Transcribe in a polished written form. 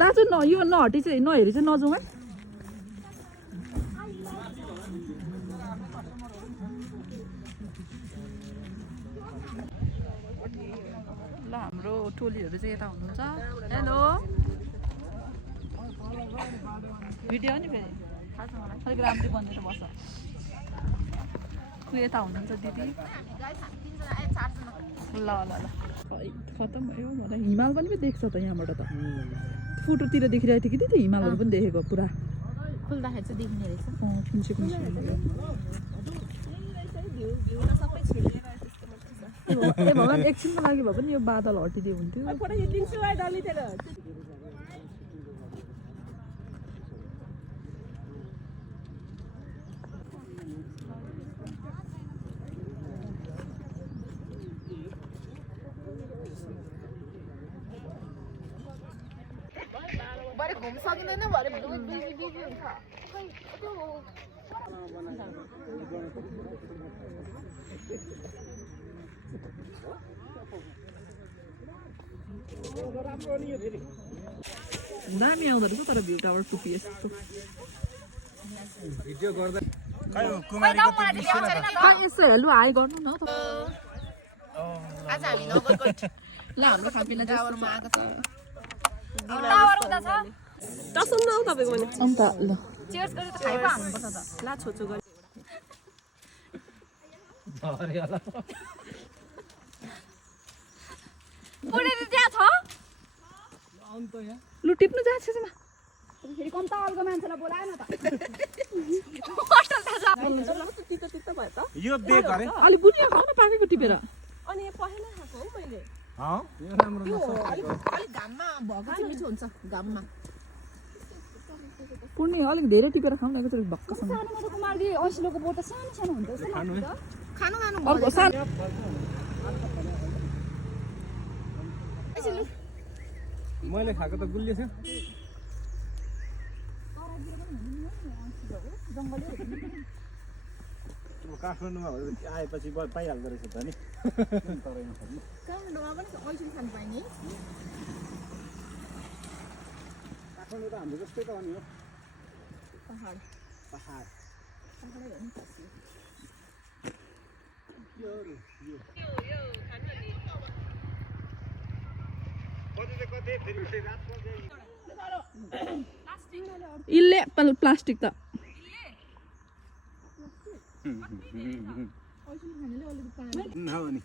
दाजु यो नहटी चाहिँ नहेरी चाहिँ नजाउँ है। ल हाम्रो टोलीहरू चाहिँ यता हुनुहुन्छ। हेलो भिडियो नि फेरि अलिक राम्ररी बनेर बस्छ। यता हुनुहुन्छ दिदी। ल ल ल खतम भयो। मलाई हिमाल पनि देख्छ त यहाँबाट त। फोटोतिर देखिरहेको थियो कि दिदी हिमालहरू पनि देखेको पुरा खुल्दाखेरि चाहिँ देखिने रहेछ। कुन्चे ए भगवान् एकछिनको लागि भए पनि यो बादल हटिदियो हुन्थ्यो। घुम सकिँदैन भरे बिजी हुन्छ। दामी आउँदो रहेछ तर भ्यू टावर टुपी यस्तो भिडियो गर्दा यसो हेर्नु हाई गर्नु न त। आज हामी नगरकोट ल हाम्रो खानपिना टावरमा आएको छ। टसम न तपाईको भने अन्त ल चेयर्स गरेर त खाइपो हाल्नुपर्छ त। ला छोचो गरे पुरै त्यहाँ छ लु टिप्नु जान्छ चाहिँ फेरि कम्तालको मान्छेलाई बोलाएन त। तितो तितो भयो त। यो बेक अरे अलि बुनिया खाऊ न पाकेको टिपेर। अनि पहेना खाएको हो मैले। यो राम्रो अलिक घाममा भएको चाहिँ मिठो हुन्छ घाममा। पुर्णी अलिक धेरै टिपेर खाऊ न एकचोटि भक्कसँग। सानोमा त कुमारले ऐसिलोको बोट सानो सानो हुन्छ जस्तो लाग्छ। खानु अर्को सानो मैले खाएको त गुलियो थियो। काठमाडौँमा आएपछि पाइहाल्दो रहेछ त नि। काठमाडौँमा पनि ऐसिलो खानु पाइने। काठमाडौँ त हाम्रो जस्तै त अनि हो। पहाड पहाड इल्ले प्लास्टिक त नहो नि